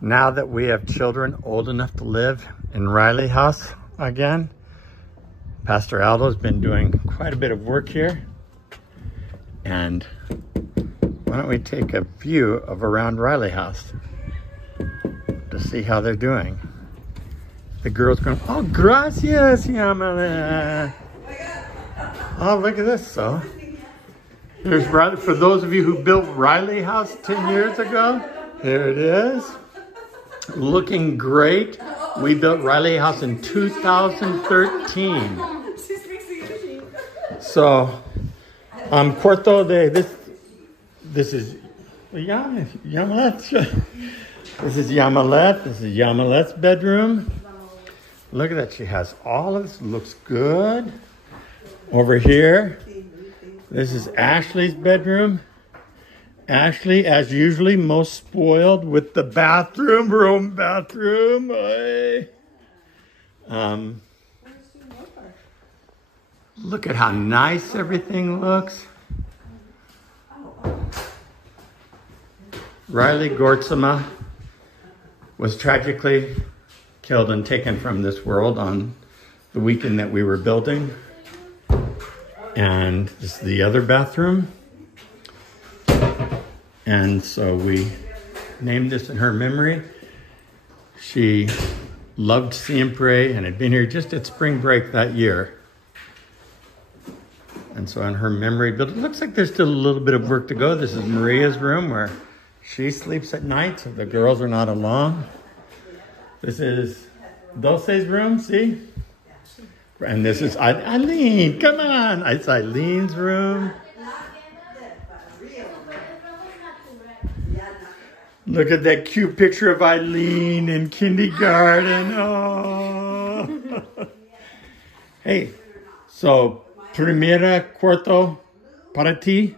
Now that we have children old enough to live in RileyHouse again, Pastor Aldo's been doing quite a bit of work here. And why don't we take a view of around RileyHouse to see how they're doing. The girl's going, oh, gracias, Yamala. Oh, look at this, so. Here's Riley, for those of you who built RileyHouse 10 years ago, here it is. Looking great. We built RileyHouse in 2013. So, cuarto de this is Yamalet. This is Yamalet. This is Yamalet's bedroom. Look at that. She has all of this. Looks good. Over here, this is Ashley's bedroom. Ashley, as usually, most spoiled with the bathroom. Look at how nice everything looks. Riley Gortzema was tragically killed and taken from this world on the weekend that we were building. And this is the other bathroom. And so we named this in her memory. She loved Siempre and had been here just at spring break that year. And so in her memory, but it looks like there's still a little bit of work to go. This is Maria's room where she sleeps at night, so the girls are not alone. This is Dulce's room, see? And this is Eileen, come on. It's Eileen's room. Look at that cute picture of Eileen in kindergarten. Oh. Hey, so primera cuarto para ti?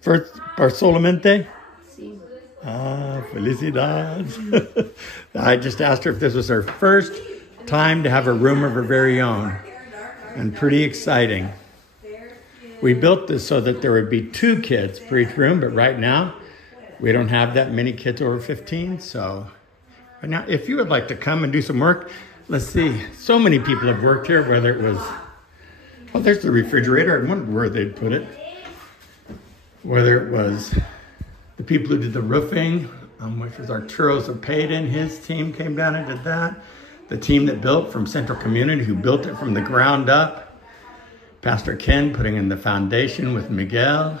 First, para solamente? Sí. Ah, felicidades. I just asked her if this was her first time to have a room of her very own. And pretty exciting. We built this so that there would be 2 kids per each room, but right now, we don't have that many kids over 15, so. But now, if you would like to come and do some work, let's see. So many people have worked here, whether it was, oh, there's the refrigerator. I wondered where they'd put it. Whether it was the people who did the roofing, which was Arturo's Cepeda, his team came down and did that. The team that built from Central Community, who built it from the ground up. Pastor Ken putting in the foundation with Miguel.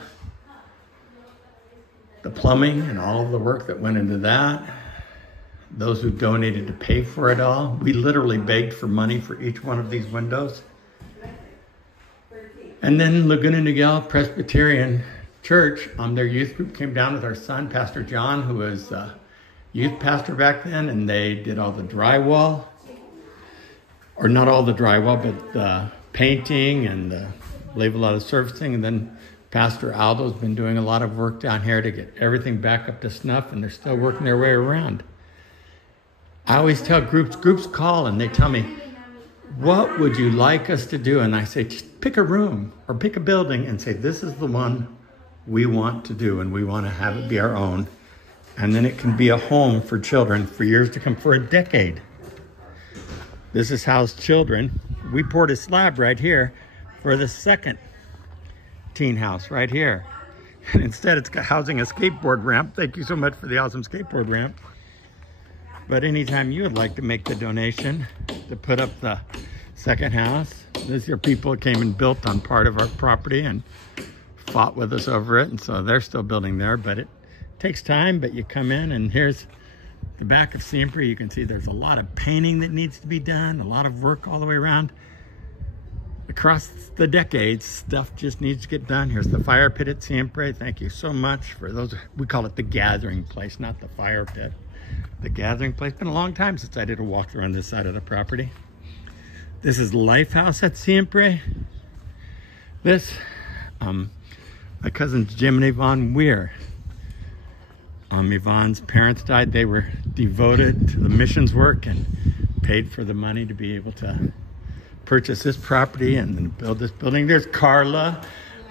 The plumbing and all of the work that went into that. Those who donated to pay for it all. We literally begged for money for each one of these windows. And then Laguna Niguel Presbyterian Church, their youth group came down with our son, Pastor John, who was youth pastor back then, and they did all the drywall. Or not all the drywall, but the painting and I believe a lot of servicing. And then Pastor Aldo's been doing a lot of work down here to get everything back up to snuff, and they're still working their way around. I always tell groups call and they tell me, what would you like us to do? And I say, just pick a room or pick a building and say, this is the one we want to do and we want to have it be our own. And then it can be a home for children for years to come, for a decade. This is housed children. We poured a slab right here for the second teen house right here. And instead it's housing a skateboard ramp. Thank you so much for the awesome skateboard ramp. But anytime you would like to make the donation to put up the second house, these are people who came and built on part of our property and fought with us over it. And so they're still building there, but it takes time. But you come in and here's the back of Siempre. You can see there's a lot of painting that needs to be done, a lot of work all the way around. Across the decades, stuff just needs to get done. Here's the fire pit at Siempre. Thank you so much for those. We call it the gathering place, not the fire pit. The gathering place. It's been a long time since I did a walkthrough on this side of the property. This is RileyHouse at Siempre. This, my cousins Jim and Yvonne Weir. Yvonne's parents died. They were devoted to the missions work and paid for the money to be able to purchase this property and then build this building. There's Carla,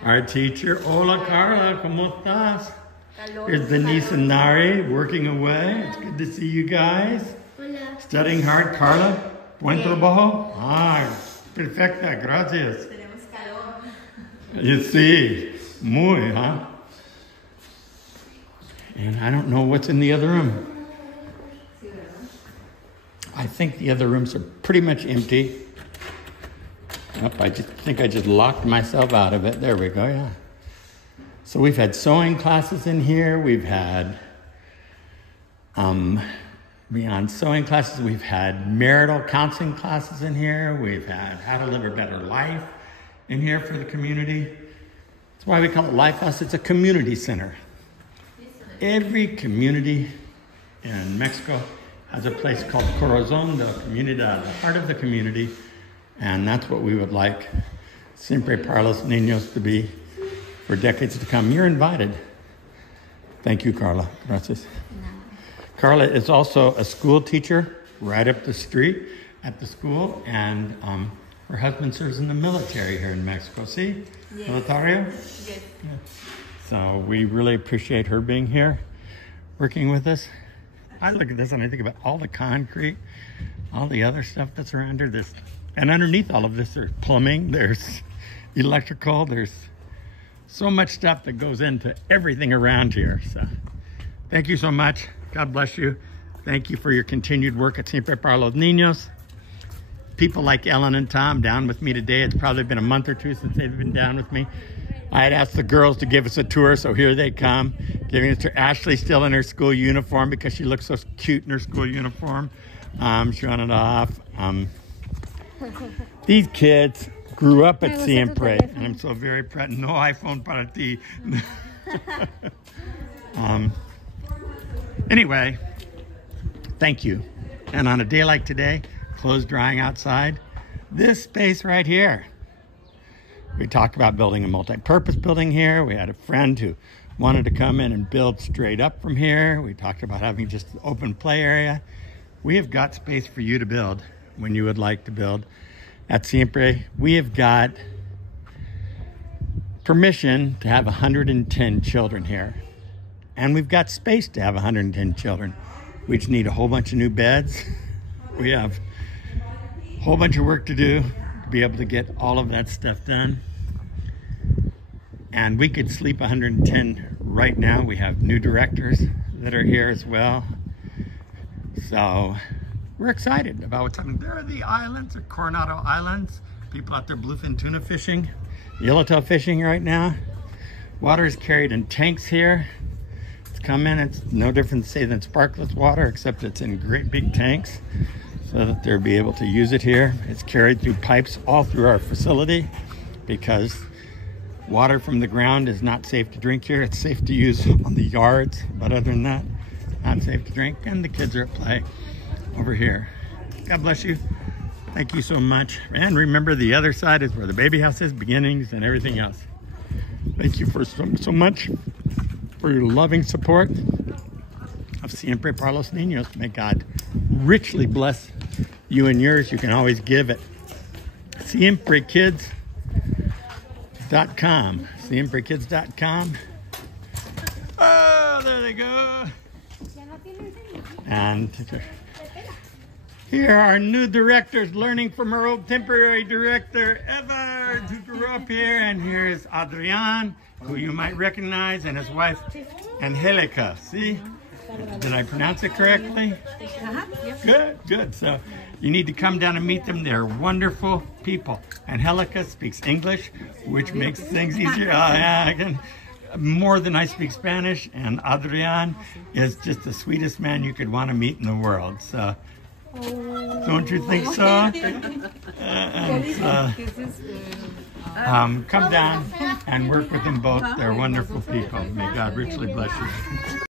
our teacher. Hola, Carla, ¿cómo estás? Here's Denise and Nari working away. It's good to see you guys. Studying hard. Carla, buen trabajo. Perfecta, gracias. You see, muy, huh? And I don't know what's in the other room. I think the other rooms are pretty much empty. I think I just locked myself out of it. There we go, yeah. So we've had sewing classes in here. We've had, beyond sewing classes, we've had marital counseling classes in here. We've had how to live a better life in here for the community. That's why we call it RileyHouse. It's a community center. Every community in Mexico has a place called Corazón de la Comunidad, the heart of the community. And that's what we would like Siempre para los Ninos to be for decades to come. You're invited. Thank you, Carla. Gracias. Carla is also a school teacher right up the street at the school, and her husband serves in the military here in Mexico. See? Yes. Militario? Yes. Yeah. So we really appreciate her being here, working with us. I look at this and I think about all the concrete, all the other stuff that's around here. And underneath all of this, there's plumbing, there's electrical, there's so much stuff that goes into everything around here. So thank you so much. God bless you. Thank you for your continued work at Siempre para los Ninos. People like Ellen and Tom down with me today. It's probably been a month or two since they've been down with me. I had asked the girls to give us a tour, so here they come, giving us to Ashley, still in her school uniform because she looks so cute in her school uniform. Showing it off. These kids grew up at Siempre, and I'm so very proud. No iPhone para ti. Anyway, thank you. And on a day like today, clothes drying outside, this space right here. We talked about building a multi-purpose building here. We had a friend who wanted to come in and build straight up from here. We talked about having just an open play area. We have got space for you to build when you would like to build at Siempre. We have got permission to have 110 children here. And we've got space to have 110 children. We just need a whole bunch of new beds. We have a whole bunch of work to do to be able to get all of that stuff done. And we could sleep 110 right now. We have new directors that are here as well. So we're excited about what's happening. There are the islands, or Coronado Islands. People out there bluefin tuna fishing, yellowtail fishing right now. Water is carried in tanks here. It's come in, it's no different, say, than sparkless water, except it's in great big tanks so that they'll be able to use it here. It's carried through pipes all through our facility because water from the ground is not safe to drink here. It's safe to use on the yards, but other than that, not safe to drink. And the kids are at play over here. God bless you. Thank you so much. And remember, the other side is where the baby house is, beginnings and everything else. Thank you for so much for your loving support of Siempre para los Ninos. May God richly bless you and yours. You can always give at SiempreKids.com. SiempreKids.com. Oh, there they go. And here are our new directors, learning from our old temporary director, Eva, who grew up here. And here is Adrian, who you might recognize, and his wife, Angelica. See? Did I pronounce it correctly? Good, good. So you need to come down and meet them. They're wonderful people. Angelica speaks English, which makes things easier. More than I speak Spanish. And Adrian is just the sweetest man you could want to meet in the world. So don't you think so? Come down and work with them both. They're wonderful people. May God richly bless you.